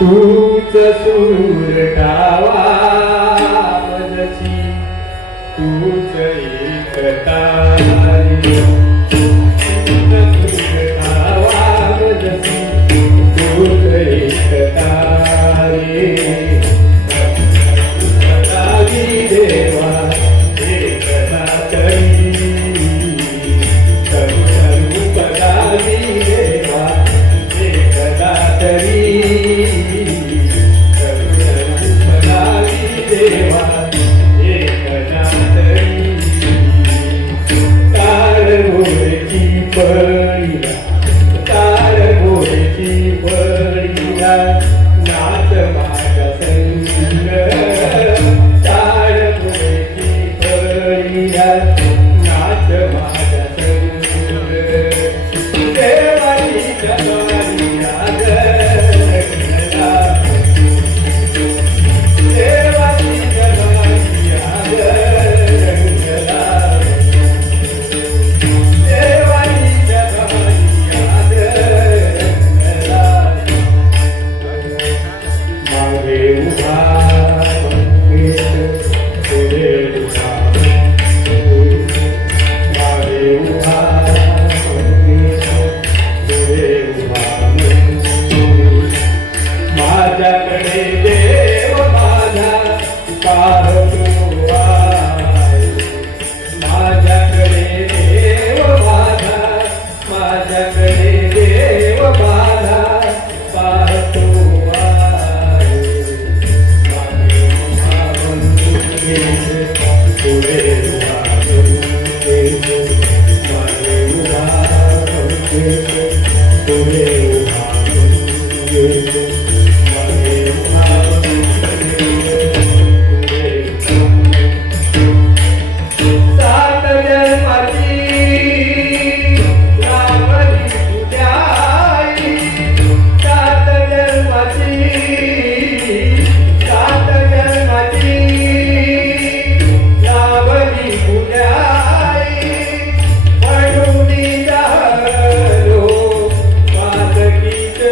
तूच सुरटावा मजसी तूच एकता तूच सुरटावा मजसी तूच एकता देवा एकता तरी सर्वरूपदावी देवा एकता तरी देवा एकता तरी तार घोड्याची बळीला तार घोड्याची बळीला नाच माझा संग तार घोड्याची बळीला नाच माझा संग देवाची जवानी माझ्याकडे देव माझा पाहतो माझ्याकडे देव माझा माझ्याकडे देव माझा पाहतो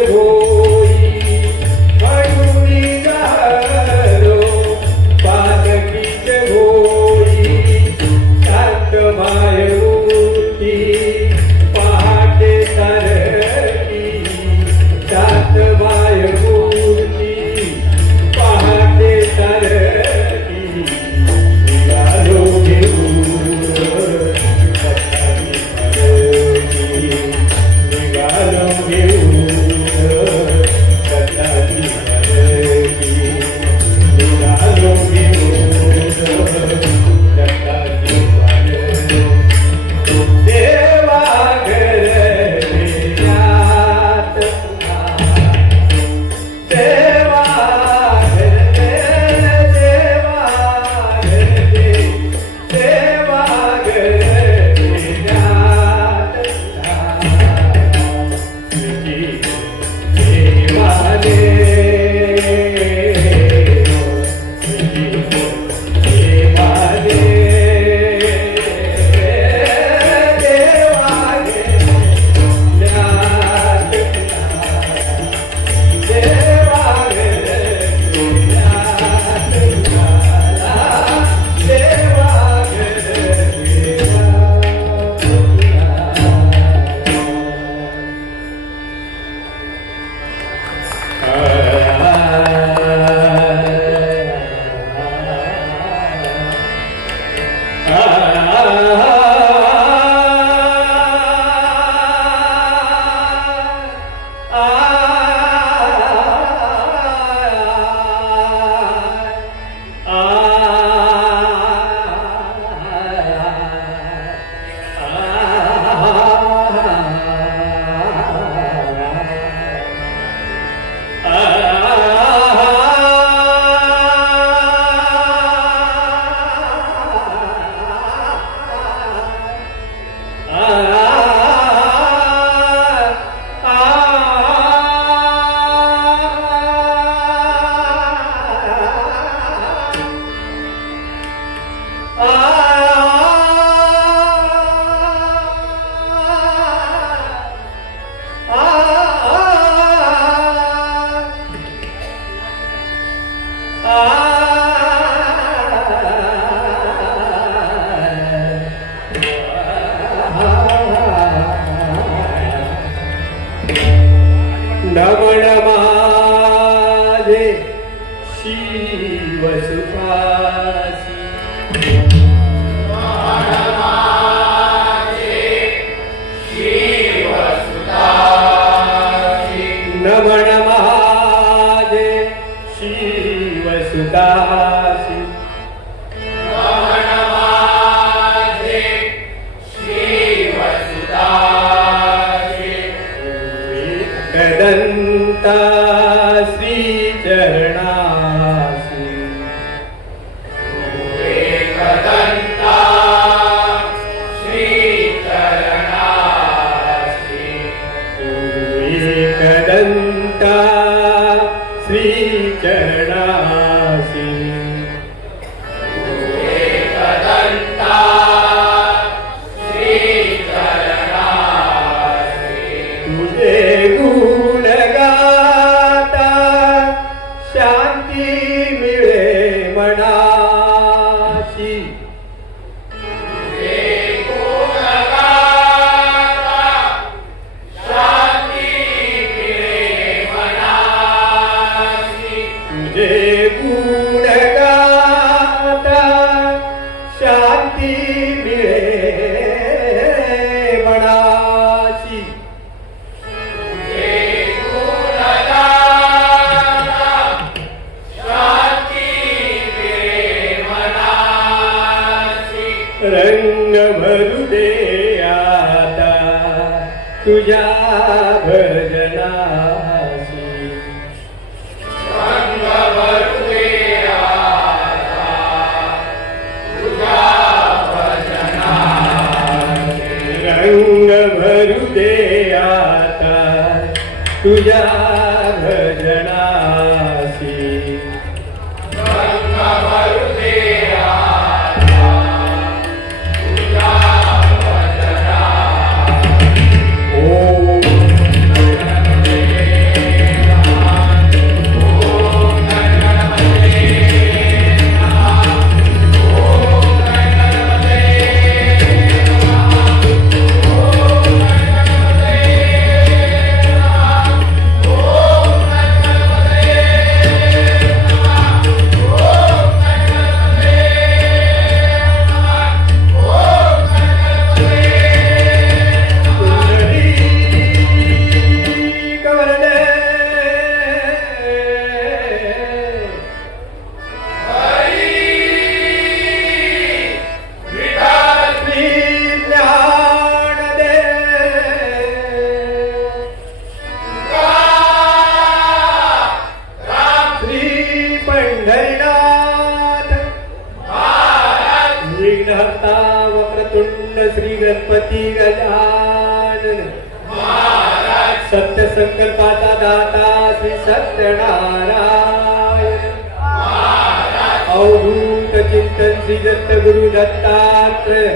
होई नमन माझे शिवसुखासी नमन माझे शिवसुतासी एकदंता श्री चरणासी एकदंता श्री चरणासी तुझे गुण गाता शांती मिळे मनाची तुझे गुण गाता शांती मिळे मनाची रंग भरू दे आता तुझ्या भजनासी रंग भरू दे आता तुझ्या भजनासी विघ्नहर्ता वक्रतुंड श्री गणपती गजानन सत्य संकल्पाचा दाता श्री सत्यनारायण अवधूत चिंतन श्री दत्त गुरु दत्तात्रय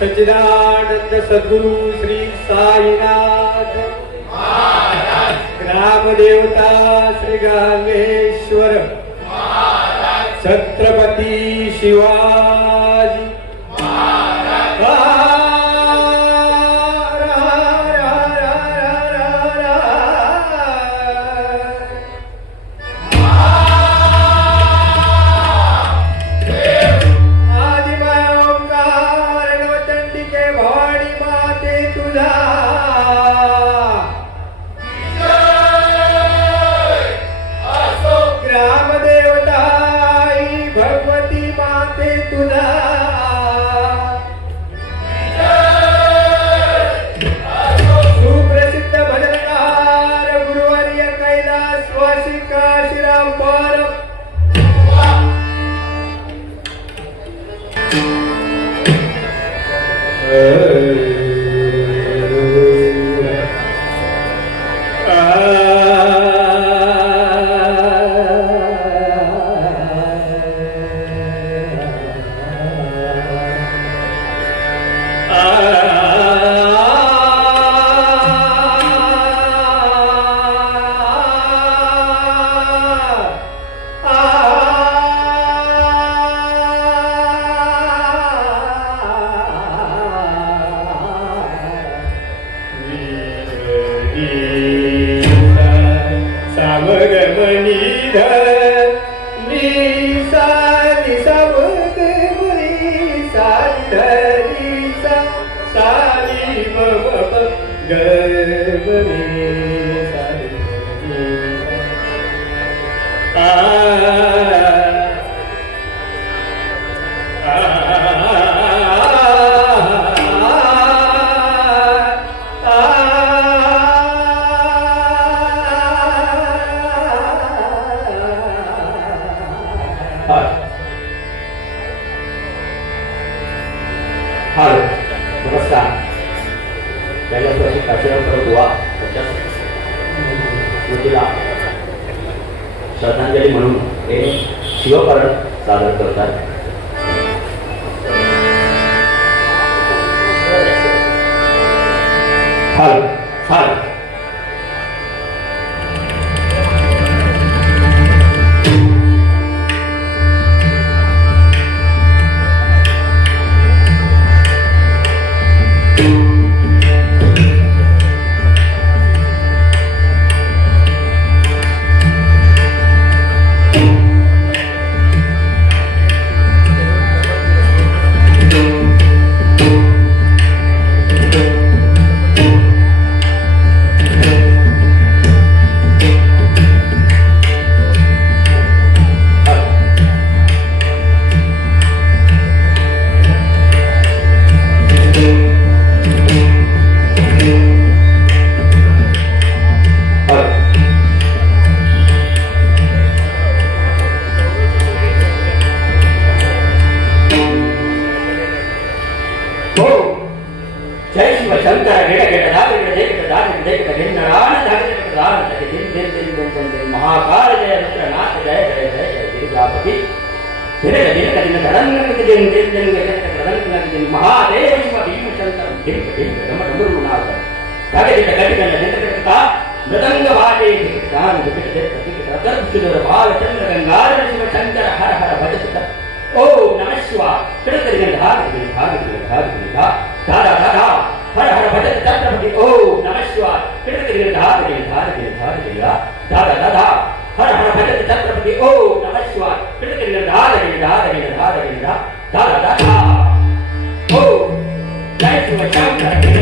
सच्चिदानंद सद्गुरु श्री साईनाथ ग्रामदेवता श्री गांगेश्वर छत्रपती शिवाजी सुप्रसिद्ध भजनकार गुरुवर्य कैलासवासी काशीराम पारख Amen. गमनीधर निसा निसा वग मुरी सारी सा सारी बब गमनी सारी हॅलो नमस्कार कैलासवासी काशीरामकर बुवा यांच्या स्मृतीला श्रद्धांजली म्हणून हे शिवकरण सादर करतात. हॅलो हॅलो महाकाल जय रुद्रनाथ जय जय जय जय गिरिजापति महादेव शिव भीम शंकर धिम धिम रम रमरुनाथ जगदित गटिगण नितकटता मृदंग वाजे धिक्तान विकट प्रतीक सुंदर बालचंद्र गंगाधर शिव शंकर हर हर भजत ओम नमः शिवाय कृतगण धार धार धार धार दादा दादा हर हर भजत छत्रपति ओम नमः शिवाय कृतगण धार धार धार दादा दादा हर हर भजत छत्रपति ओम नमः शिवाय कृतगण धार धार धार दादा दादा ओम जय शिव शंकर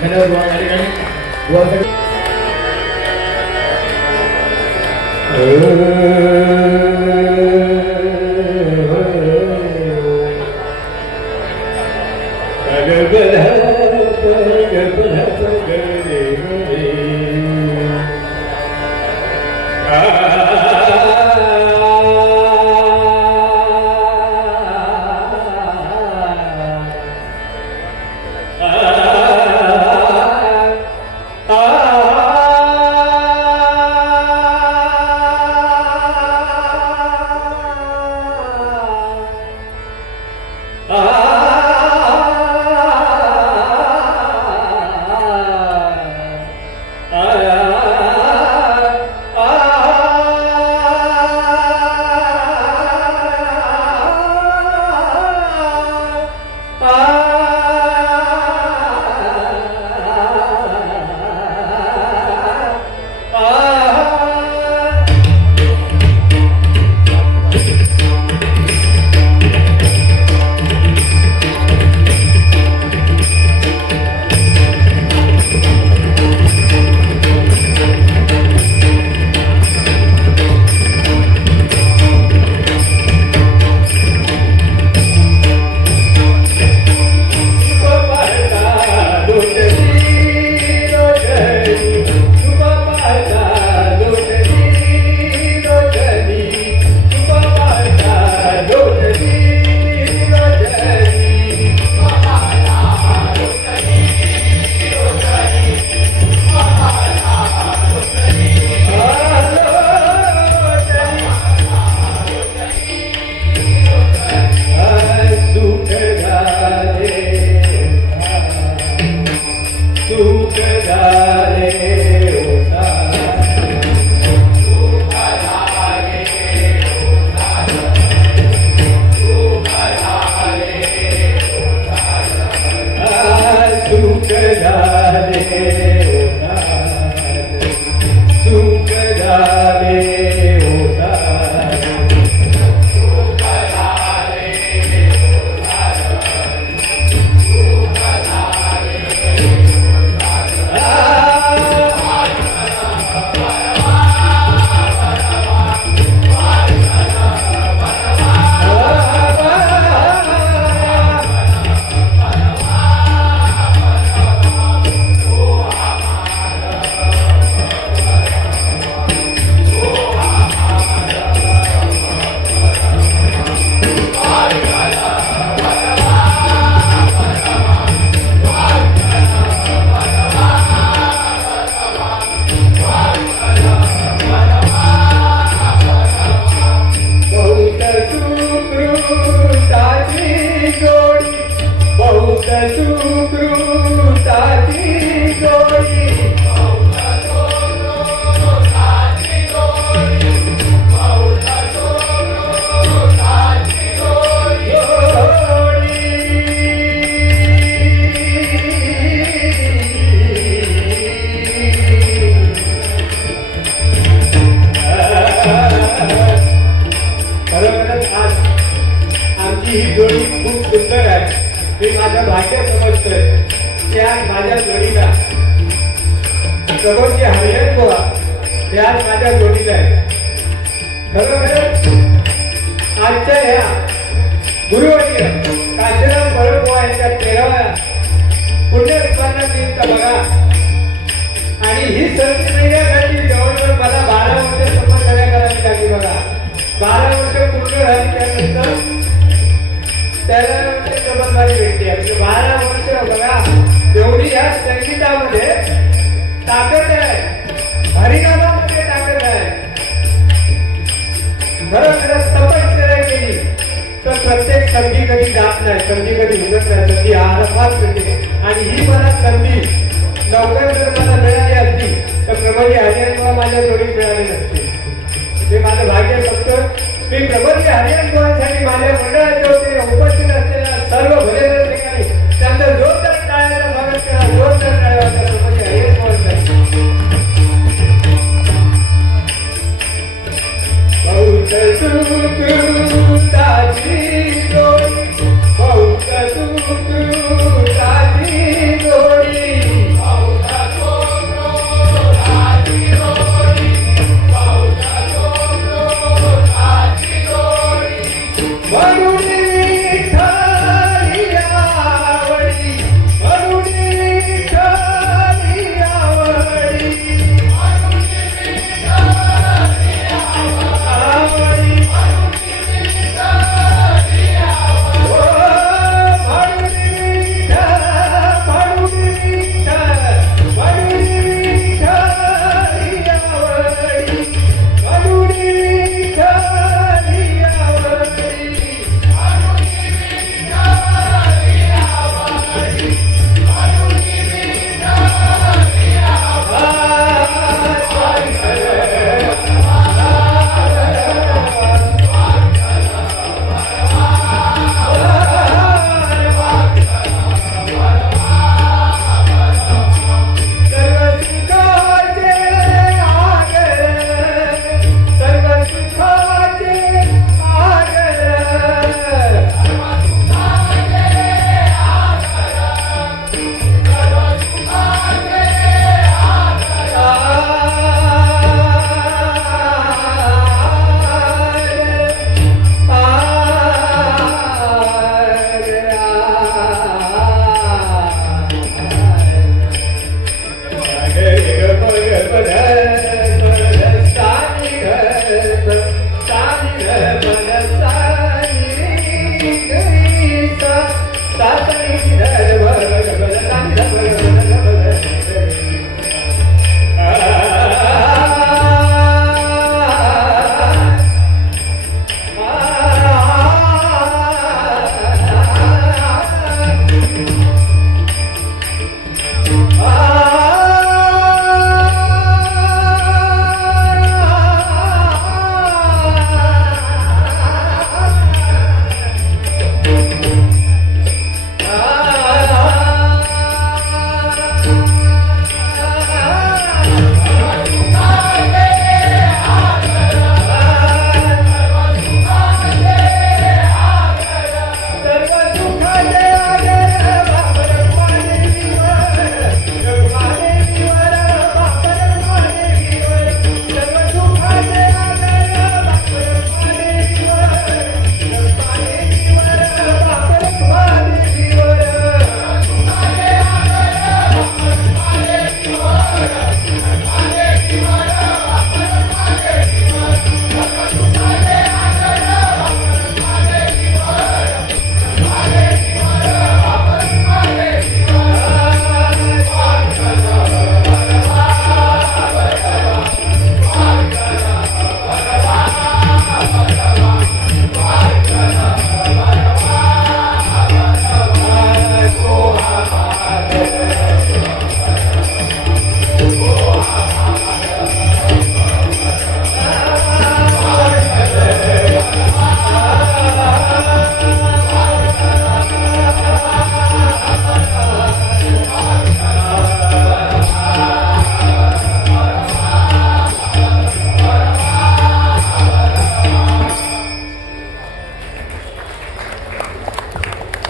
धन्यवाद बुवा, या ठिकाणी बुवासाठी समोरची हरिहर बुवा ते आज माझ्या जोडीला आहे. खरोखरच आजच्या ह्या गुरुवर्य काशीराम बळबुवा यांच्या 13व्या पुण्यस्मरणानिमित्त बघा, आणि ही संधी मिळण्यासाठी जवळजवळ मला 12 वर्ष तपश्चर्या करावी लागली बघा. 12 वर्ष पूर्ण झाली त्यानंतर 13 वर्ष जबाबदारी भेटली. म्हणजे 12 वर्ष बघा, एवढी ह्या संगीतामध्ये ताकद आहे, हरिनामामध्ये ताकद आहे. खरंच तपश्चर्या केली तर प्रत्येक संधी कधी जात नाही, संधी कधी उगत नाही, संधी आरंभात मिळते. आणि ही मला संधी लवकर जर मला मिळाली असती तर प्रबंधी हरिहर माझ्या जोडीत मिळाले नसते. ते माझं भाग्य. फक्त मी प्रबंधी हरिहर माझ्या मंडळाचे होते उपस्थित असलेल्या सर्व भलेदार ठिकाणी त्यांचं जोरदार टाळ्याला स्वागत करा. जोरदार टाळ्या प्रबंधी हरिहर बहुत सुकृताची जोडी, बहुत सुकृताची जोडी.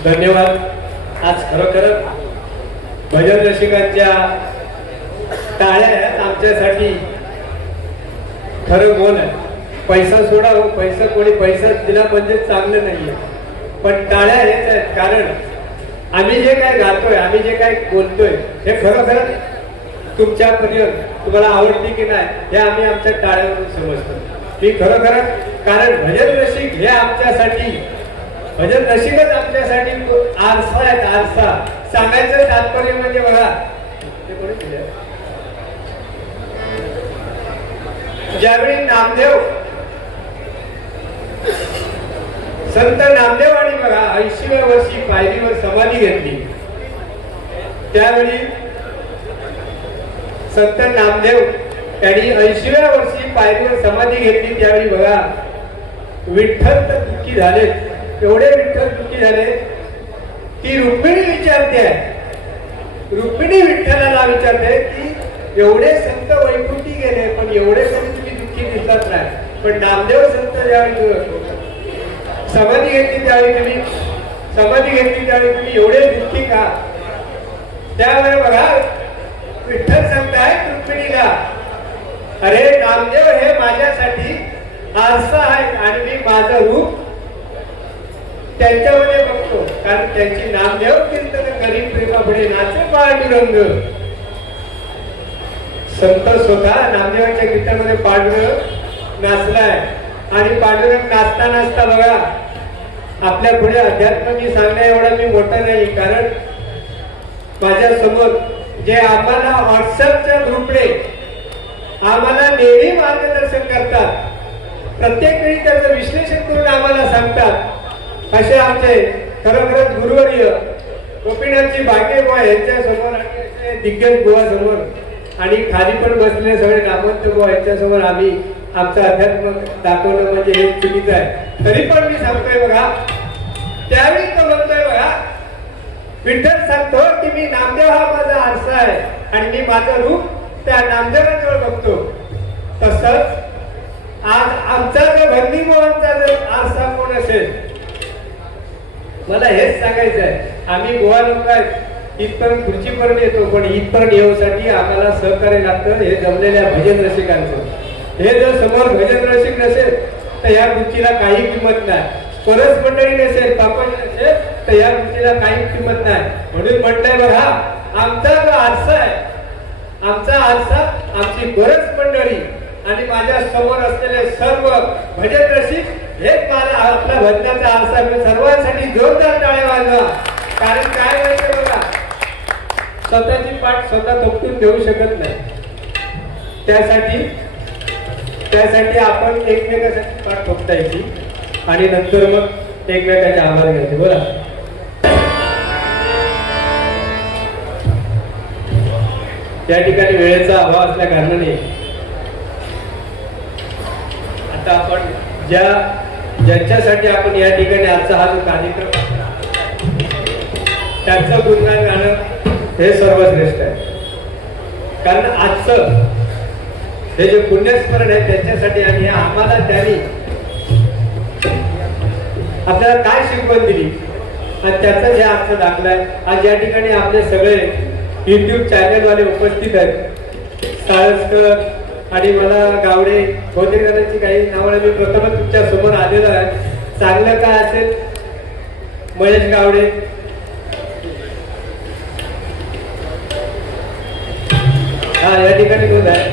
धन्यवाद. आज खरोखर भजन रसिकांच्या टाळ्या आहेत आमच्यासाठी. खरं बोल आहे, पैसा सोडा हो, पैसा कोणी पैसा दिला म्हणजे चांगलं नाहीये, पण टाळ्या हेच आहेत. कारण आम्ही जे काय गातोय, आम्ही जे काय बोलतोय हे खरोखर तुमच्यापर्यंत तुम्हाला आवडते की नाही हे आम्ही आमच्या टाळ्यावरून समजतो. मी खरोखर कारण भजन रसिक हे आमच्यासाठी, भजन रसिकच आमच्यासाठी आरसा आहेत. आरसा सांगायचं तात्पर्य म्हणजे बघा, ज्यावेळी नामदेव संत नामदेव आणि बघा 80व्या वर्षी पायरीवर समाधी घेतली, त्यावेळी संत नामदेव त्यांनी 80व्या वर्षी पायरीवर समाधी घेतली. त्यावेळी बघा विठ्ठल तर दुःखी झाले, एवढे विठ्ठल दुःखी झाले की रुक्मिणी विचारते आहे, रुक्मिणी विठ्ठलाला विचारते की एवढे संत वैकुंठी गेले पण एवढे कधी तुम्ही दुःखी दिसत नाही, पण नामदेव संत ज्यावेळी समाधी घेतली त्यावेळी तुम्ही एवढे दुःखी का? त्यावेळी बघा विठ्ठल सांगताय रुक्मिणीला, अरे नामदेव हे माझ्यासाठी आरसा आहे आणि मी माझं रूप त्यांच्यामध्ये बघतो, कारण त्यांची नामदेव कीर्तन करी प्रेमा पुढे नाचे पांडुरंग. संत स्वतः नामदेवाच्या कीर्तनामध्ये पांडुरंग नाचलाय आणि पांडुरंग नाचता नाचता बघा आपल्या पुढे अध्यात्म मी सांगण्या एवढा मी मोठा नाही, कारण माझ्या समोर जे आम्हाला व्हॉट्सअपच्या ग्रुपने आम्हाला नेहमी मार्गदर्शन करतात, प्रत्येक वेळी त्याचं विश्लेषण करून आम्हाला सांगतात, असे आमचे खरोखरच गुरुवर्य गोपीनाथजी भागे बुवा यांच्या समोर आणि दिग्गज बुवा समोर आणि खाली पण बसलेले सगळे नामवंत बुवा यांच्या समोर आम्ही आमचं अध्यात्म दाखवणं म्हणजे हे चुकीचं आहे. तरी पण मी सांगतोय बघा, त्यावेळी तो म्हणतोय बघा, विठ्ठल सांगतो की मी नामदेव हा माझा आरसा आहे आणि मी माझं रूप त्या नामदेवाजवळ बघतो. तसंच आज आमचा जो भरणी बुवांचा जर आरसा कोण असेल, मला हेच सांगायचं आहे, आम्ही गोवा लोक आहेत, इथपर्यंत खुर्चीपर्यंत येतो, पण इथपर्यंत येऊसाठी आम्हाला सहकार्य लागतं हे जमलेल्या भजन रसिकांचं. हे जर समोर भजन रसिक नसेल तर या खुर्चीला काही किंमत नाही, परस मंडळी नसेल, पापड नसेल तर या खुर्चीला काही किंमत नाही. म्हणून म्हटलंय बघा, आमचा जो आरसा आहे, आमचा आरसा, आमची बरंच मंडळी आणि माझ्या समोर असलेले सर्व भजन रसिक हेच मला आपला भजनाचा आरसा मी सर्वांसाठी जोरदार टाळ्या वाजवा. कारण काय माहिती बघा, स्वतःची पाठ स्वतः थोपटून घेऊ शकत नाही. त्यासाठी आपण एकमेकांसाठी पाठ थोपटायची आणि नंतर मग एकमेकांचे आभार घ्यायचे. बोला. या ठिकाणी वेळेचा अभाव असल्या कारणाने आता आपण ज्यांच्यासाठी आपण या ठिकाणी आजचा हा जो कार्यक्रम त्यांचं गुणगान गाणं हे सर्वश्रेष्ठ आहे. कारण आजचं हे जे पुण्यस्मरण आहे त्यांच्यासाठी आणि आम्हाला त्यांनी आपल्याला काय शिकवण दिली आणि त्याचं जे आजचं दाखलं आहे. आज या ठिकाणी आपले सगळे युट्यूब चॅनलवाले उपस्थित आहेत. साळसकर आणि मला गावडे बहुतेकांची काही नावं मी प्रथमच तुमच्या समोर आलेलो आहे. चांगलं काय असेल महेश गावडे, हा या ठिकाणी कोण आहे,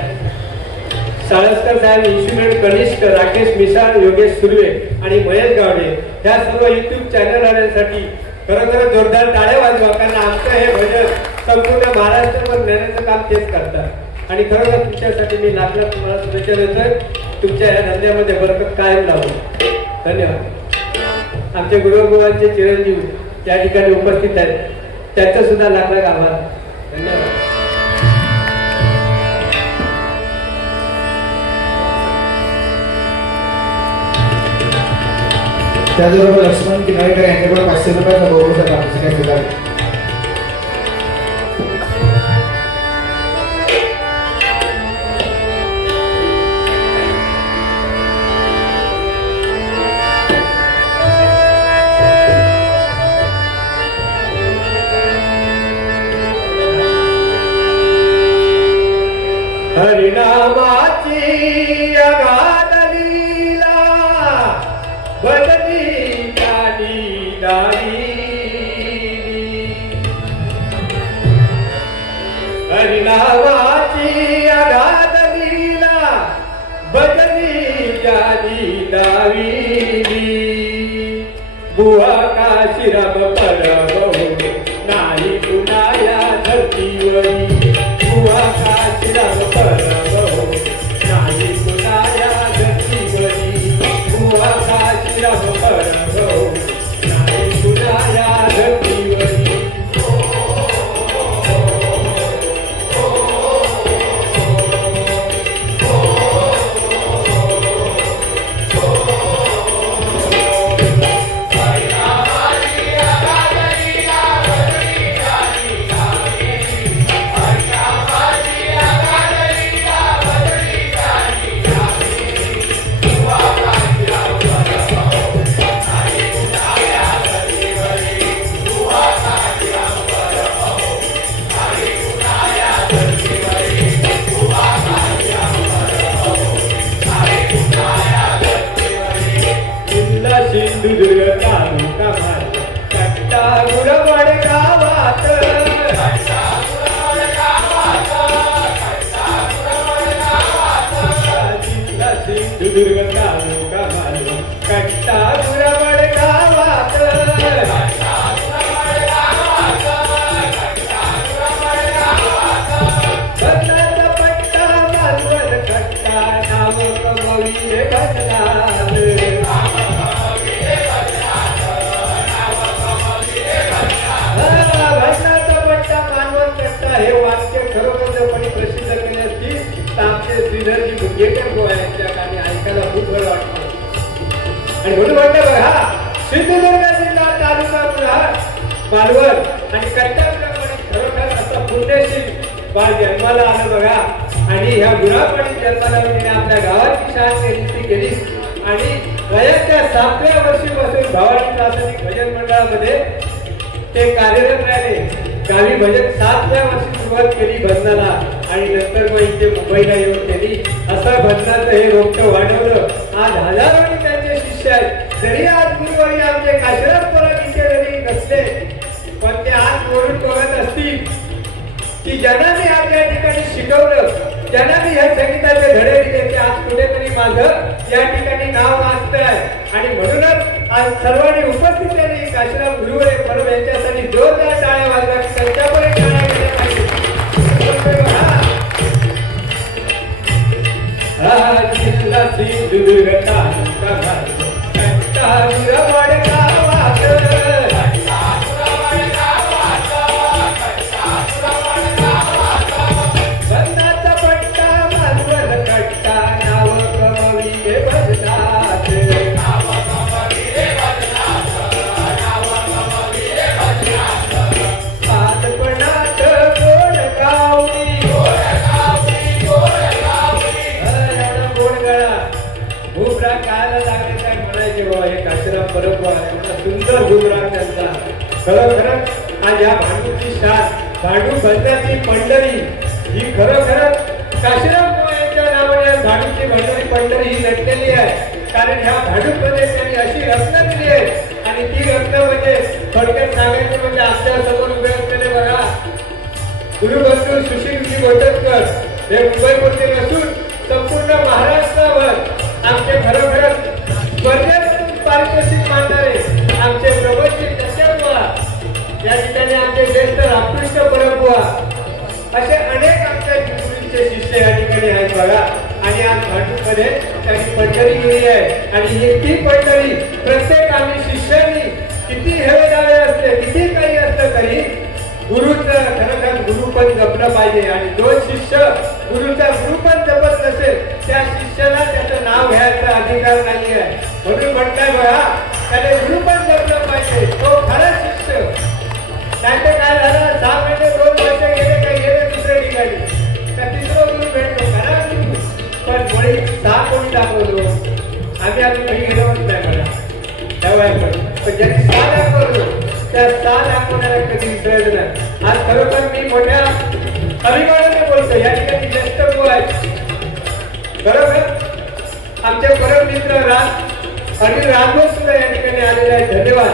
साळसकर साहेब, इंस्ट्रुमेंट कनिष्क, राकेश मिसाळ, योगेश सुर्वे आणि महेश गावडे ह्या सर्व युट्यूब चॅनल आल्यासाठी खरोखर जोरदार टाळ्या वाजवा. कारण आमचं हे भजन संपूर्ण महाराष्ट्रावर नेण्याचं काम तेच करतात आणि खरोखर तुमच्यासाठी मी लाख लाख तुम्हाला शुभेच्छा देतोय. तुमच्या या धंद्यामध्ये बरकत कायम लावू. धन्यवाद. आमचे गुरुगोवांचे चिरंजीव या ठिकाणी उपस्थित आहेत, त्यांचं सुद्धा लाख लाख आभार. धन्यवाद. त्याचबरोबर लक्ष्मण किनाळेकर यांच्याकडे 500 रुपयाचा बहुमत कापूस सुद्धा हरिनामाची अगाध लीला बदली गाडी दारी. हरिनामाची अगाध लीला बदली गाडी दारी. बुवा काशीराम परभो नाही पुन्हा या धरतीवरी. बुवा काशीराम परभो नाही पुन्हा या धरतीवरी. बुवा काशीराम परभो नाही पुन्हा या धरतीवरी. सिंधुदुर्ग तालुका मार्ग कट्टा गुरवड गावात. सिंधुदुर्ग तालुका मार्ग कट्टा गुरवड गावात. भजनाचा पट्टा मालवण कट्टा नाव कमविले भजनात. हे वाक्य खरोखरपणे प्रसिद्ध केले असतील तर आमचे श्रीधरजी मुंगेकर गोवा यांच्या आणि ऐकायला खूप बरं वाटतं. आणि म्हणून वाटतं बघा, सिंधुदुर्ग जिल्हा तालुका बुरहाण मालवण आणि कट्टाप्रमाणे खरोखर असं पुण्यशील बाळ जन्माला आलं बघा. आणि ह्या बुरहाणपणे जन्माला तिने आपल्या गावाची शान निर्मिती केली आणि वयाच्या 7व्या वर्षीपासून भावानी प्राथमिक भजन मंडळामध्ये ते कार्यरत राहिले. गावी भजन 7व्या वर्षी सुरुवात केली भजनाला आणि नंतर मग इथे मुंबईला येऊन केली. असं भजनाचं हे रोपटं वाढवलं. आज हजारोनी त्यांचे शिष्य आहेत. जरी आज गुरुवारी आमचे काशीराम पराग इथे जरी नसले पण ते आज ओढून बघत असतील की ज्यांना मी आज या ठिकाणी शिकवलं, ज्यांना मी ह्या संगीताचे धडे दिले, ते आज कुठेतरी माझं या ठिकाणी नाव वाचतंय. आणि म्हणूनच आज सर्वांनी उपस्थित झालेली काशीराम गुरुवरे परम यांच्यासाठी जोरदार टाळ्या वाजवा. त्यांच्यापर्यंत टाळ्या गेल्या पाहिजे. सुंदर गुरुराग त्यांचा. खरोखरच आज या भांडूची शान, भांडू भजनाची मंडळी ही खरोखरच काशीराम यांच्या नावाने भांडूची मंडळी पंढरी ही नटलेली आहे. कारण ह्या भांडूमध्ये त्यांनी अशी रत्न दिली आहे आणि ती रत्न म्हणजे थोडक्यात सांगायचं म्हणजे आमच्या समोर उभे असलेले बघा गुरुबंधू सुशीलजी गोटतकर हे मुंबईमध्ये नसून संपूर्ण महाराष्ट्रावर आमचे खरोखरच स्पर्धेत पारितोषिक मानणारे आमचे प्रबोधजी दत्तबुवा, या ठिकाणी आमचे ज्येष्ठ रामकृष्ण परमबुवा, असे अनेक आमच्या गुरुंचे शिष्य या ठिकाणी आहेत बघा. आणि आज भांडूमध्ये त्यांनी पंढरी गेली आहे. आणि ही ती पंढरी प्रत्येक आम्ही शिष्यांनी किती हेवे दावे असले, किती काही असलं तरी गुरुचं खरोखर गुरुपद जपलं पाहिजे. आणि जो शिष्य गुरुचा गुरुपद जपत नसेल त्या शिष्याला त्याचं नाव घ्यायचा अधिकार नाही आहे. म्हणून म्हटलंय बघा त्याने गुरुपद जपलं पाहिजे, तो खरा शिष्य. नाही तर काय झालं, 6 महिने 2 वर्ष गेले काय गेले दुसऱ्या ठिकाणी त्या तिसरं गुरु भेटतो खरा गुरु. पण मुळे 6 कोणी दाखवलो आम्ही अजून काही गेलोच नाही मला तेव्हा. पण ज्यांनी 6 दाखवलो त्या 6 दाखवणारा कधी विसरायचं नाही. आज खरोखर मी मोठ्या अभिमानाने बोलतो. या ठिकाणी ज्येष्ठ गुरु आहेत खरोखर आमचे परम मित्र अनिल राजभोग सुद्धा या ठिकाणी आलेले आहेत. धन्यवाद.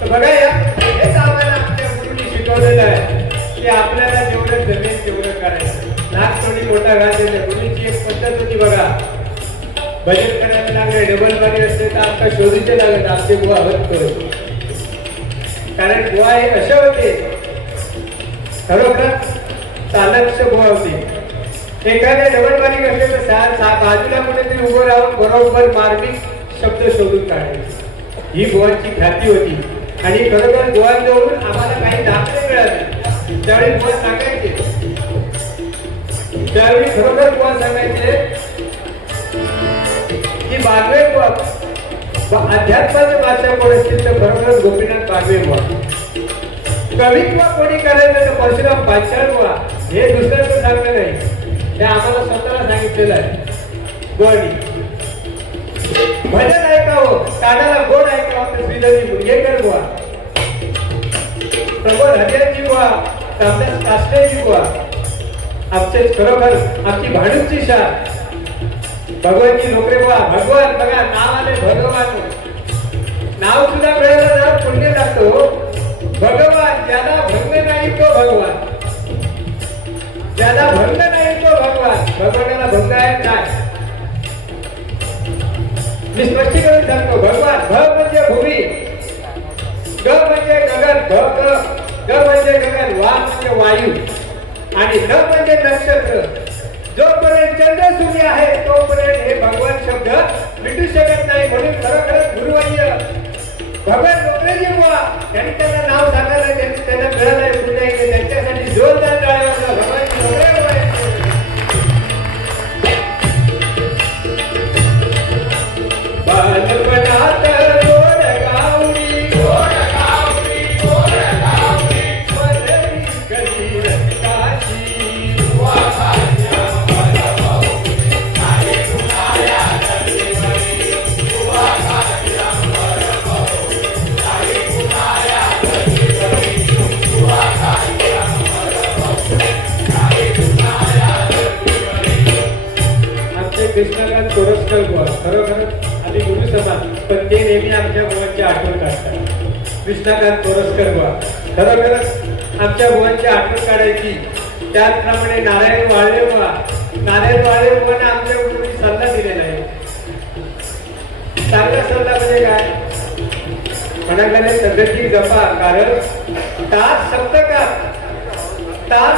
तर बघा या हेच आम्हाला आमच्या गुरुंनी शिकवलेलं आहे की आपल्याला जेवढं जमेल तेवढं करायचं. नाक थोडी मोठा घालायचं. गुरुंची एक पद्धत होती बघा, भजन करायला लागले डबल बारी असते तर आमचा शोधीचे लागत आमचे बुवा भक्त होते. कारण बुवा हे असे होते खरोखर चालक्ष बुवा होते. एखाद्या डबल बारीक असले तर बाजूला कुठेतरी उभं राहून बरोबर मार्मिक शब्द शोधून काढायचे. ही बुवांची ख्याती होती. आणि खरोखर बुवांजवळून आम्हाला काही दाखले मिळाले. त्यावेळी बुवा सांगायचे, त्यावेळी खरोखर बुवा सांगायचे की बागवे बुवा अध्यात्माचं भाषा कोण असतील तर खरोखर गोपीनाथ बागवे बुवा. कवित्व कोणी करायचं तर परशुराम पाचाळ बुवा. हे दुसऱ्याचं सांगणं नाही, ते आम्हाला स्वतःला सांगितलेलं आहे बुवानी. भजन ऐकावं, कानाला गोड ऐकावं तर श्रीधरजी मुरगेकर बुवा, प्रबोध हरियाची बुवा, रामदास कासलेजी बुवा. आमचे खरोखर आमची भांडूची शान भगवानजी नोकरे बुवा. भगवान बघा नाव आले भगवान, नाव सुद्धा मिळालं ना पुण्य लागतो. भगवान ज्याला भंग नाही तो भगवान, ज्याला भंग नाही तो भगवान. भगवानाला भंग आहे काय मी स्पष्टीकरण सांगतो. भगवान भ म्हणजे भूमी, ग म्हणजे गगन, ग म्हणजे गगन, वा म्हणजे वायू आणि न म्हणजे नक्षत्र. जोपर्यंत चंद्र सूर्य आहे तोपर्यंत हे भगवान शब्द मिटू शकत नाही. म्हणून खरोखरच गुरुवर्य भगवान नोकरेजी बुवा यांनी त्यांना नाव सांगायला त्यांना मिळालं पुण्य. त्यांच्यासाठी जोरदार टाळ्या वाजवा. भगवान नोकरे बुवा बालपणात गोड गावडी, गोड गावडी, गोड गावडी, पदरी कधी रक्ताची वासाच्या मरभाऊ, नाही कुणाया धर्मीवरी वासाच्या मरभाऊ, नाही कुणाया धर्मीवरी वासाच्या मरभाऊ, नाही कुणाया धर्मीवरी. आमचे कृष्णकांत तोरसकर बुवा खरोखरच आम्ही गुरु सभा पण ते नेहमी आमच्या बुवांची आठवण काढतात. कृष्णकांत तोरसकर बुवा खरोखरच आमच्या बुवांची आठवण काढायची त्याचप्रमाणे नारायण वाळलेवाने आमच्या गुरुंनी सल्ला दिलेला आहे. चांगला सल्ला म्हणजे काय म्हणाले तब्येती जपा, कारण तार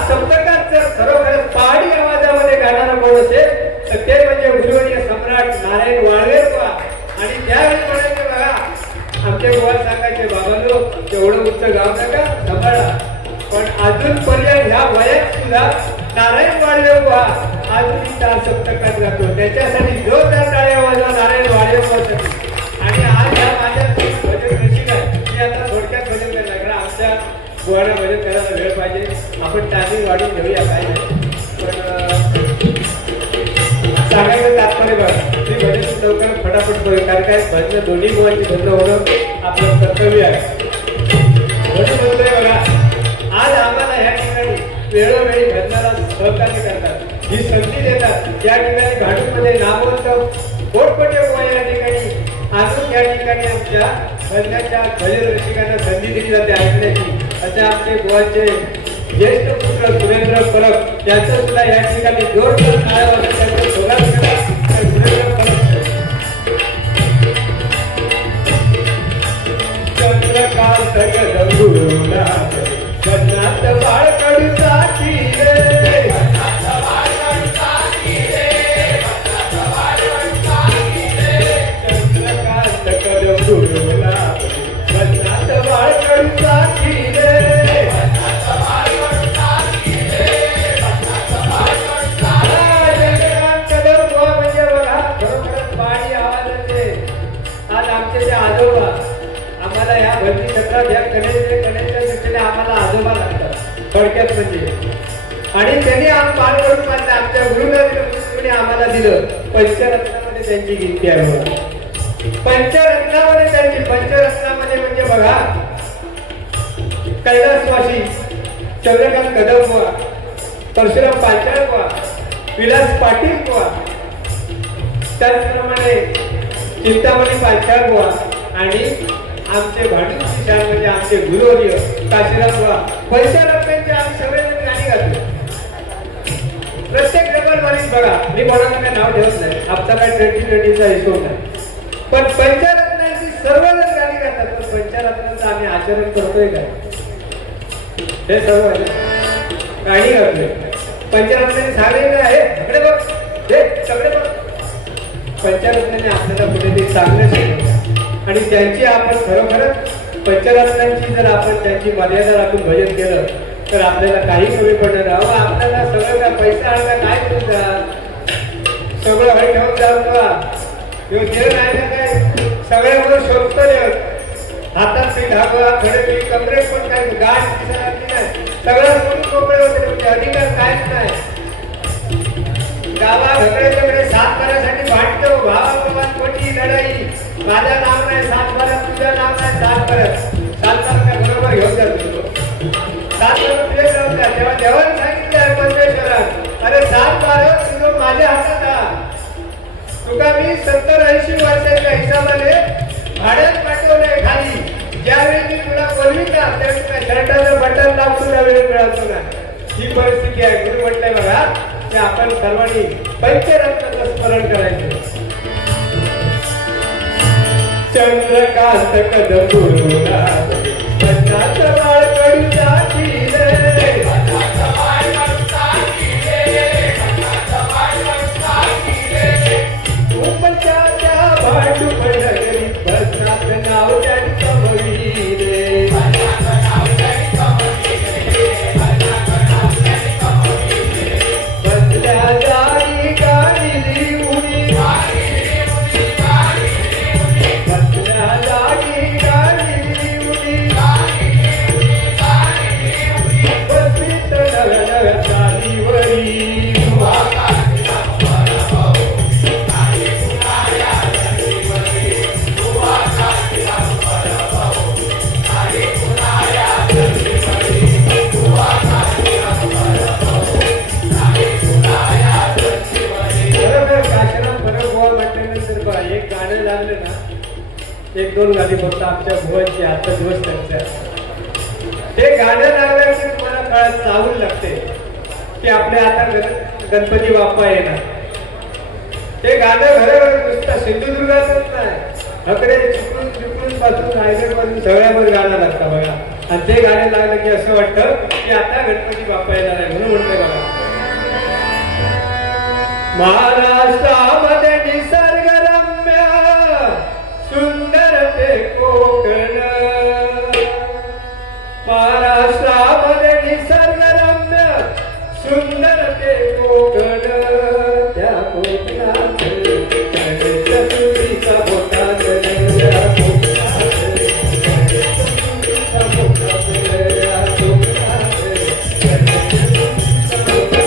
सप्तकात जर खरोखर पहाडी आवाजामध्ये गाणारा कोण असेल तर ते म्हणजे गुरुवर्य सम्राट नारायण वाळवेरवा. आणि त्यावेळी म्हणायचे बघा आमचे गोवा सांगायचे बाबांनो तेवढं उच्च गाव नका सांभाळा, पण अजूनपर्यंत ह्या वयात सुद्धा नारायण वाळवेरवा अजूनही तार सप्तकात जातो. त्याच्यासाठी जोरदार टाळ्या वाजवा नारायण वाळवेरवासाठी. आणि आज ह्या माझ्या भजन रसिक आहे, मी आता थोडक्यात भजन करणार कारण आमच्या गोवाला भजन करायला वेळ पाहिजे. आपण टायमिंग वाढून घेऊया काय नाही, पण सांगायचं तात्पर्य बघा मी भजन लवकर फटाफट करूया कारण काय भजन दोन्ही गोवांची भजन होणं आपलं कर्तव्य आहे. भजन म्हणतोय बघा आज आम्हाला ह्या ठिकाणी वेळोवेळी भजनाला सहकार्य करतात, ही संधी देतात. या ठिकाणी भांडूमध्ये नामवंत कोटपटे गोवा या ठिकाणी अजून या ठिकाणी आमच्या भजनाच्या भजन रसिकांना संधी दिली जाते ऐकण्याची. असे आमचे गोवाचे ज्येष्ठ पुत्र सुरेंद्र परब यांचं सुद्धा या ठिकाणी जोरदार टाळ्या वाजवून त्यांचं स्वागत करा. सुरेंद्र परब चंद्रकांत गंगुरुला भजनात बाळ कडूचा किरे चंद्रकांत गंगुरुला भजनात बाळ कडूचा किरे म्हणजे बघा खरोखरच पहाडी आवाजाचे आज आमचे जे आजोबा आम्हाला या भरती क्षेत्रात या कलेच्या दृष्टीने आम्हाला आजोबा लागतात थोडक्यात म्हणजे. आणि त्यांनी पार करून मानलं आमच्या गुरुने आम्हाला दिलं. पंचरत्नामध्ये त्यांची गिनती आहे बघा. पंचरत्नामध्ये म्हणजे बघा कैलासवासी चंद्रकांत कदम बुवा, परशुराम पांचाळ बुवा, विलास पाटील बुवा, त्याचप्रमाणे चिंतामणी पांचाळ बुवा आणि आमचे भांडून शिक्षण म्हणजे आमचे गुरुवर्य काशीराम बुवा. पंचरत्नांची आम्ही सगळेजण गाणी गातो. प्रत्येक डबल वारीत बघा मी कोणाला काय नाव ठेवत नाही, आमचा काय 2020चा हिशोब नाही, पण पंचरत्नांची सर्वजण गाणी गातात. पण पंचरत्नांचं आम्ही आचरण करतोय काय हे सर्व गाणी गातोय. पंचरत्नांनी सांगितलेलं आहे सगळे बघ हे सगळे बघ. पंचरत्नांनी आपल्याला कुठेतरी चांगलं शिकवलं आणि त्यांची आपण खरोखरच पंचरत्नांची जर आपण त्यांची मर्यादा राखून भजन केलं तर आपल्याला काही कमी पडणार नाही. अहो आपल्याला सगळं काय पैसा आणला काय तुमचा सगळं हे ठेवून जाऊ का देव नाही ना काय सगळे म्हणून शोधतो हातात पीठ धागवा खडे पीठ कमरेत पण काय गाठ दिसणार नाही सगळं म्हणून मोकळे होते. म्हणजे अधिकार कायच नाही. गावा घकडे सात करासाठी भांडतो भावाभावात कोणी लढाई माझं नाव नाही सात परत तुझं नाव नाही सात परत सात परत बरोबर घेऊन जातो सात परत तुझे जाऊन जा. तेव्हा देवाने सांगितलं परमेश्वरात अरे सात बार तुझं माझ्या हातात हा तुका मी 70-80 वर्षाच्या हिसाबाने भाड्यात पाठवलंय खाली. ज्यावेळी मी तुला बोलविता त्यावेळी काय शर्टाचं बटन लावून तुला वेळ मिळतो ना. ही परिस्थिती आहे. गुरु म्हटलंय बघा की आपण सर्वांनी पंचरत्नाचं स्मरण करायचं. चंद्रकांत कदम गुरुला भजनात बाळ कडूचा किरे उपचाच्या भांडू भजनी भजनात नाव त्यांचं भवी रे. बसल्या जाई गाणी उडी बसल्या जाई गाणी उडी बसलीत नव्या चालीवरी एक गाणं लागलं ना 1-2 गाणी फक्त आमच्या भुवांची आजचा दिवस त्यांचा ते गाणं लागल्यावर तुम्हाला कळत चावून लागते की आपले आता गणपती बाप्पा येणार. ते गाणं घरावर नुसतं सिंधुदुर्गातच नाही, अकडे चिपळूण चिपळूण पासून रायगड पासून सगळ्यावर गाणं लागतं बघा. आणि ते गाणं लागलं की असं वाटतं की आता गणपती बाप्पा येणार आहे. म्हणून म्हणतोय बघा, महाराष्ट्रामध्ये निसर्गरम्य सुंदर ते कोकण, महाराष्ट्रामध्ये निसर्गरम्य सुंदर ते कोकण, त्या कोकणात गणेश चतुर्थीचा मोठा सण, त्या कोकणात गणेश चतुर्थीचा मोठा सण, त्या कोकणात गणेश चतुर्थीचा मोठा सण.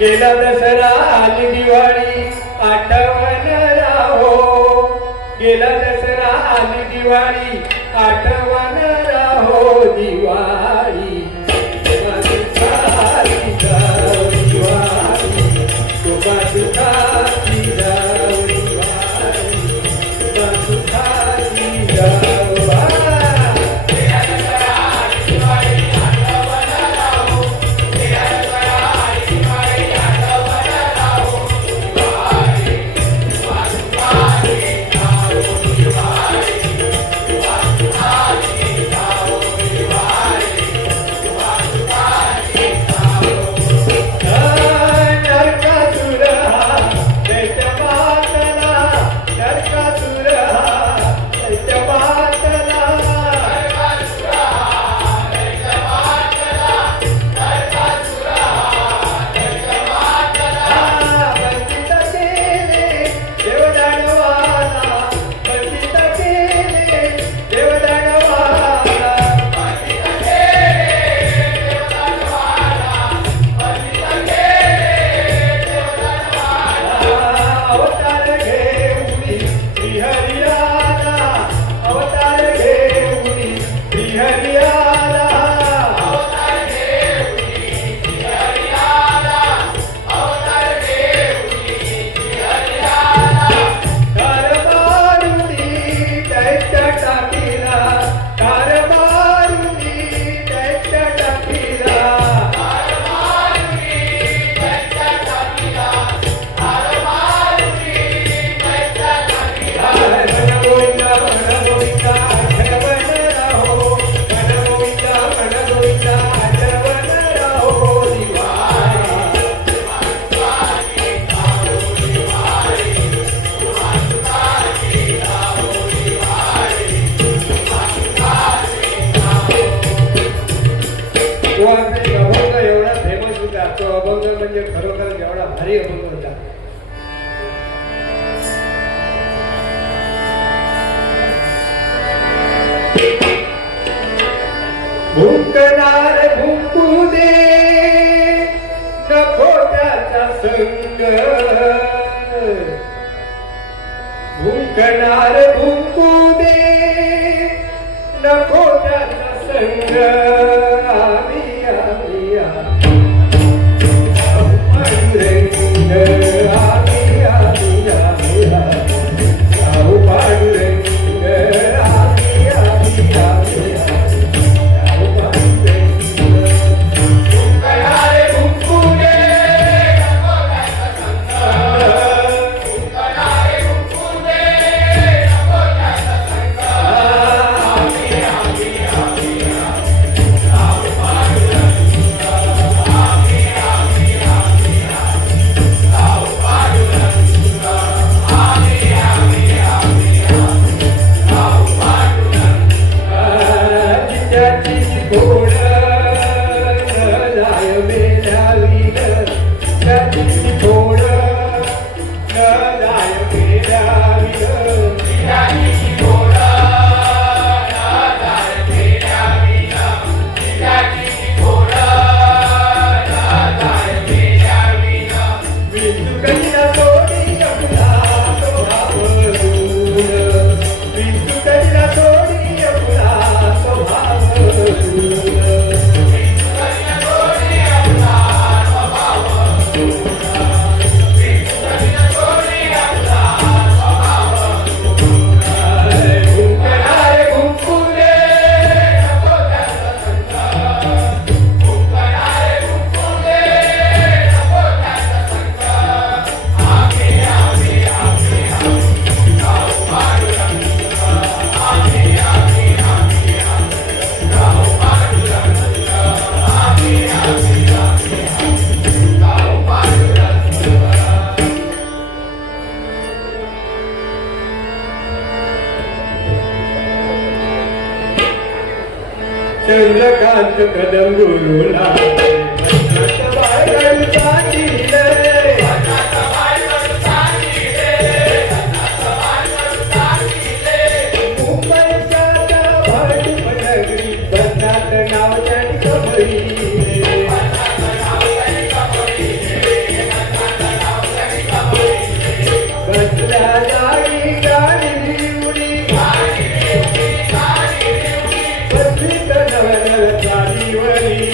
गेला दसरा आली दिवाळी आठवण राहो, गेला दसरा आली दिवाळी आठवण राहो, दिवाळी दिवाळी शोभा सुखाची जाऊ, दिवाळी शोभा सुखाची जाऊ. अभंग एवढा फेमस होता, तो अभंग म्हणजे खरोखर एवढा भारी अभंग होता. भुंकणार भुंकू दे नको त्याचा संग, भुंकणार भुंकू दे नको त्याचा संग. आम्ही आम्ही चंद्रकांत कदम गुरुला बाळगडू सांगितले मुंबईच्या त्या भांडूप नगरी बसनात नाव त्यांनी कमळीले बसल्या जागी गाडी उडी बसली तर नव्या गाडीवरी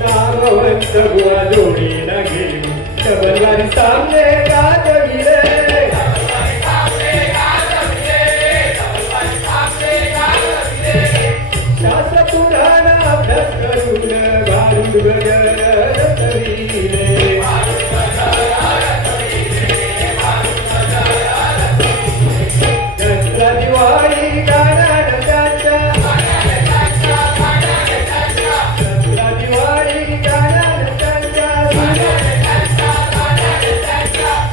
नामवंत बुवा जोडीला गेली शबरवारी सामने गाजविले शास्त्रपुराणा अभ्यास करून भारूड गगन करीले दसरा दिवाळी गाण्यात त्यांच्या दसरा दिवाळी गाण्यात त्यांच्या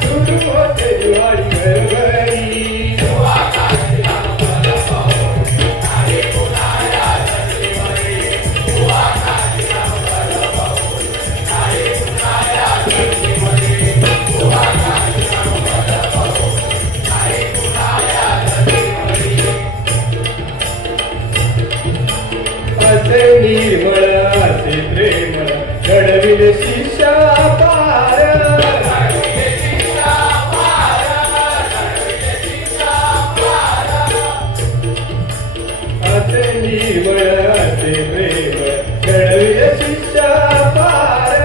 सुरू होते दिवाळी घरोघरी असे निर्मळ असे प्रेमळ घडविले शिष्या पार असे निर्मळ असे प्रेमळ घडविले शिष्या पार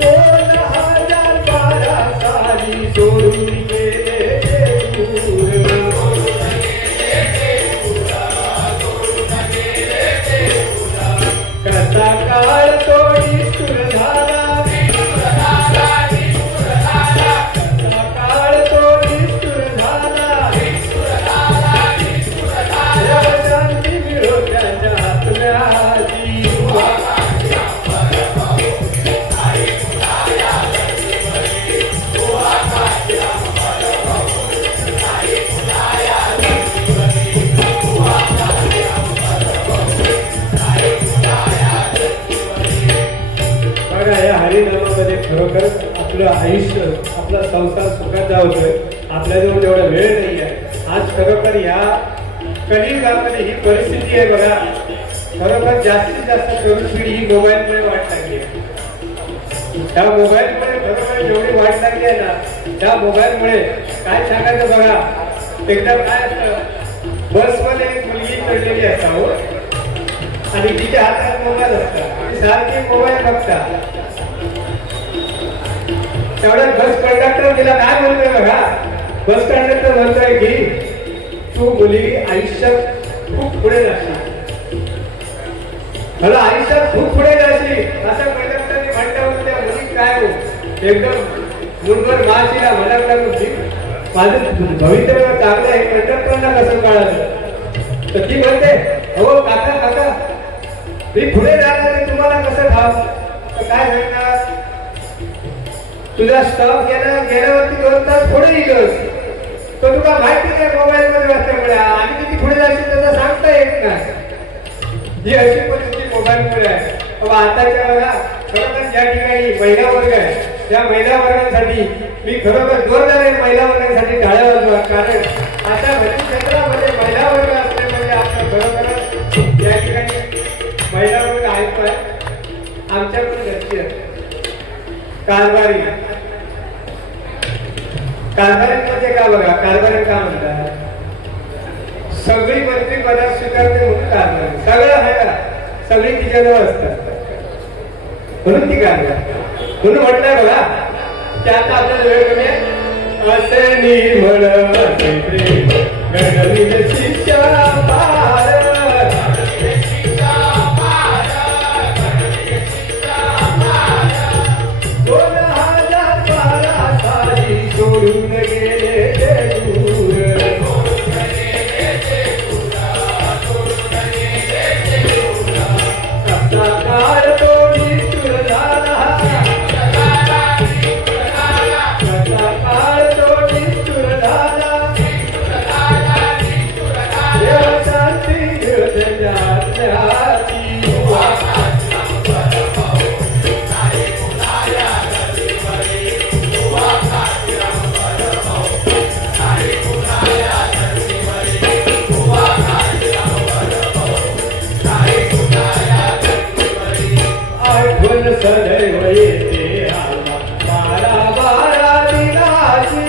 दोन हजार 12 साली सोडून गेले कसा काळ तो निष्ठुर झाला कसा काळ तो निष्ठुर झाला शांती मिळो त्याच्या आत्म्याची बघा या हरिनामामध्ये खरोखरच आपलं आयुष्य आपला संसार सुखाचा होतोय आपल्याजवळ एवढा वेळ नाही आहे आज खरोखर या कलियुगामध्ये ही परिस्थिती आहे बघा खरोखर जास्तीत जास्त तरुण पिढी ही मोबाईलमुळे वाट लागली आहे त्या मोबाईलमुळे खरोखर एवढी वाट लागली आहे ना त्या मोबाईलमुळे काय सांगायचं बघा एकदा काय असतं बसमध्ये एक मुलगी चढलेली असता आणि तिच्या हातात मोबाईल असतात ती सारखी मोबाईल बघतात तेवढ्यात बस कंडक्टर तिला काय म्हणतोय बघा बस कंडक्टर म्हणतोय की तू मुलगी आयुष्यात खूप पुढे जाशील मला आयुष्यात खूप पुढे जाशील असं कंडक्टरने म्हटल्यावर त्या मुली काय हो एकदम मुलभर माशीला म्हणायला लागली माझं भवितव्य चांगलं आहे कंडक्टरला कसं कळालं तर ती म्हणते हो काका काका मी पुढे जाणार तुम्हाला कसं ठाव तर काय म्हणणार तुझा स्टॉप गेल्यावरती 2 तास पुढे येईलच तर तुला माहिती नाही मोबाईल मध्ये वाचल्यामुळे आणि किती पुढे जाशील त्याचा सांगता येत नाही ही अशी परिस्थिती मोबाईलमुळे आहे आताच्या बघा खरोखर ज्या ठिकाणी महिला वर्ग आहे त्या महिला वर्गासाठी मी खरोखर जोरदार आहे महिला वर्गासाठी टाळ्या वाजवा कारण आता भरती क्षेत्रामध्ये महिला वर्ग असले म्हणजे आपण खरोखर या ठिकाणी महिला वर्ग आहेत पण आमच्या पण घरची आहे कारभारी म्हणजे का बघा कारभारी का म्हणतात सगळी मंत्री पदात स्वीकारते म्हणून कारभारी सगळं आहे का सगळी तिच्याजवळ असतात म्हणून ती कारभारी म्हणून म्हटलंय बघा की आता आपल्याला वेळ कमी आहे असे निर्मळ असे प्रेम घडविले शिष्या पार 2012 साली सोडून गेले वाचल्याची आठवण सदैव येते आम्हा बारा बारा दिनाची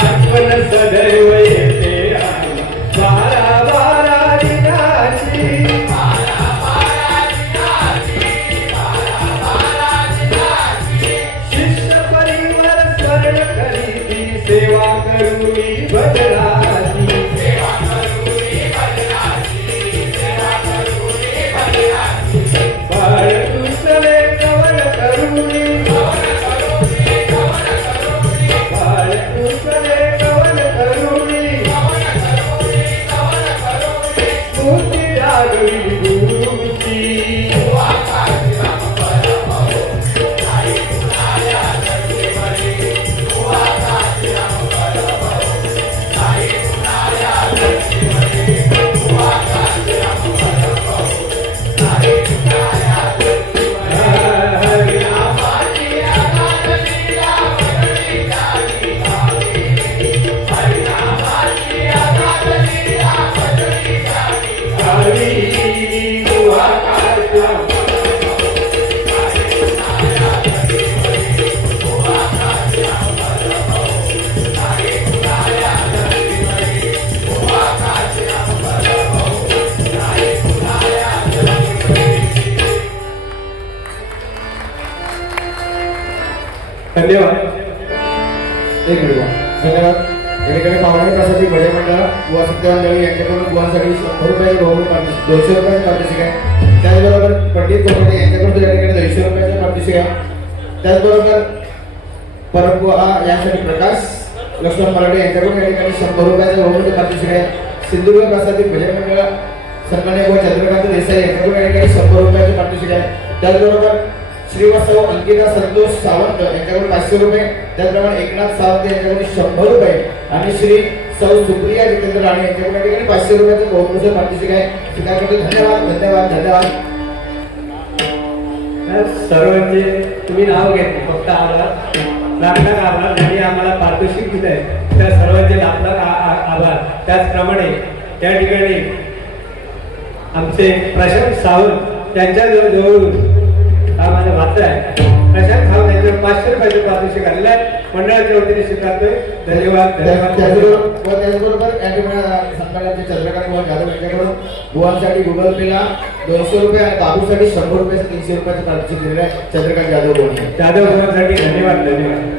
आठवण सदैव येते बारा बारा दिनाची शिष्य परिवार स्मरण करीती सेवा करूनी भजनाची बाळ तुसले कवन करूनी बाळ तुसले कवन करूनी स्फूर्ती लागली गुरुची धन्यवाद. एक मिनिट बघा. धन्यवाद. या ठिकाणी पावणे प्रसादी भजन मंडळ व सत्यवान देवी यांच्याकडून गुहासाठी 100 रुपयाचे बहुमूल्य पारितोषिक 200 रुपयाचे पारितोषिक आहे. त्याचबरोबर पंडित गोपटे यांच्याकडून या ठिकाणी 200 रुपयाचे पारितोषिक आहे. त्याचबरोबर परमगुहा यासाठी प्रकाश लक्ष्मण मराठे यांच्याकडून या ठिकाणी 100 रुपयाचे बहुमूल्य पारितोषिक आहे. सिंधुदुर्ग प्रसादी भजन मंडळ संगणक व चंद्रकांत देसाई यांच्याकडून या ठिकाणी 100 रुपयाचे पारितोषिक आहे. त्याचबरोबर श्रीवास्तव अंकिता संतोष सावंत यांच्याकडून 500 रुपये. त्याचप्रमाणे एकनाथ सावंत यांच्याकडून 100 रुपये आणि श्री सौ सुप्रिया जितेंद्र राणे यांच्याकडून या ठिकाणी 500 रुपयाचे बहुमूल्य पारितोषिक आहे. त्यासाठी धन्यवाद धन्यवाद धन्यवाद. सर्वांचे तुम्ही नाव घेतले फक्त लाखलाख आभार ज्यांनी आम्हाला पारितोषिक दिलं आहे त्या सर्वांचे लाखलाख आभार. त्याचप्रमाणे या ठिकाणी आमचे प्रशांत सावंत त्यांच्या जवळून हा माझा वाचा आहे. प्रशांत सावंत यांच्यावर 500 रुपयाचे पारितोषिक आलेलं आहे. मंडळाच्या वतीने स्वीकारतोय. धन्यवाद धन्यवाद. त्याचबरोबर या ठिकाणी संघाचे चंद्रकांत मोहन जाधव यांच्याकडून बुवांसाठी गुगल पेला 200 रुपये आणि बाबूसाठी 100 रुपयाचे 300 रुपयाचे पारितोषिक दिलेले आहे. चंद्रकांत जाधव बोलणे जाधव बोलण्यासाठी धन्यवाद धन्यवाद.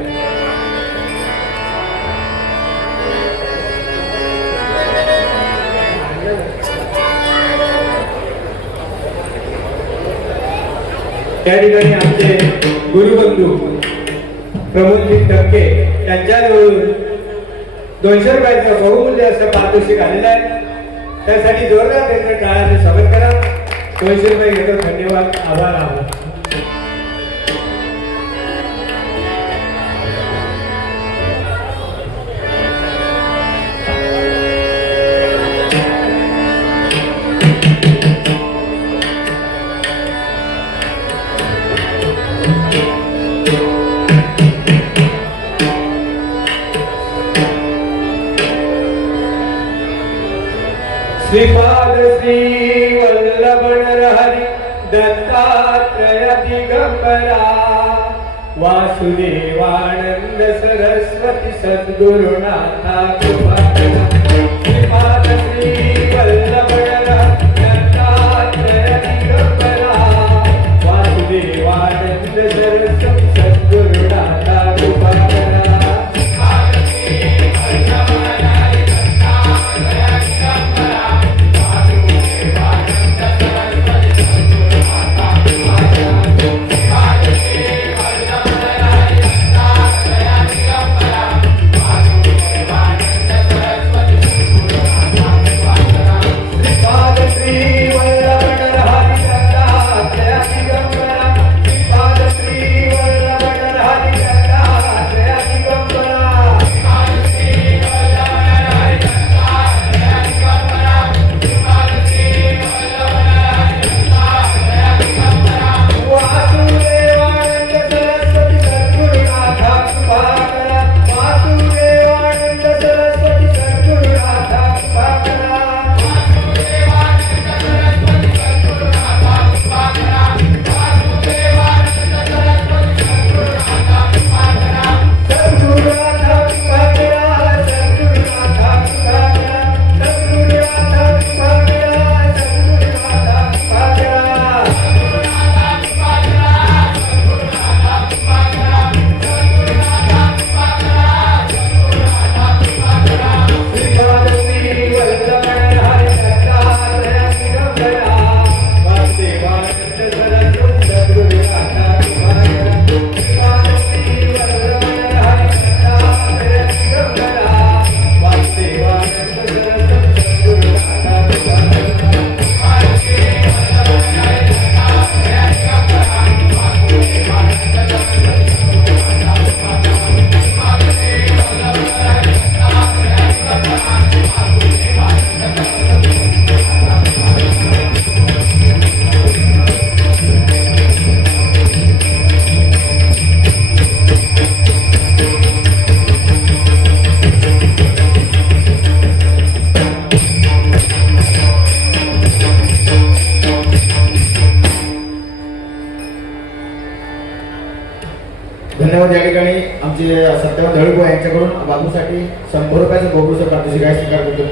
त्या ठिकाणी आमचे गुरुबंधू प्रमोदजी टक्के त्यांच्याजवळून 200 रुपयाचं बहुमूल्य असं पारितोषिक आलेलं आहे. त्यासाठी जोरदार त्यांच्या टाळ्याने स्वागत करा. 200 रुपये घेतो. धन्यवाद आभार आभार. श्रीपाद श्री वल्लभ नरहरि दत्तात्रय दिगंबरा वासुदेवानंद सरस्वती सद्गुरुनाथा कृपाकरा. श्रीपाद श्री वल्लभ नरहरि दत्तात्रय दिगंबरा वासुदेवानंद सरस्वती सद्गुरुनाथा कृपाकरा. श्रीपाद धन्यवाद. या ठिकाणी आमचे सत्यवान धळकुवा यांच्याकडून बाबूसाठी 100 रुपयाचं गोबरूचं पारितोषिक आहे स्वीकार करतो.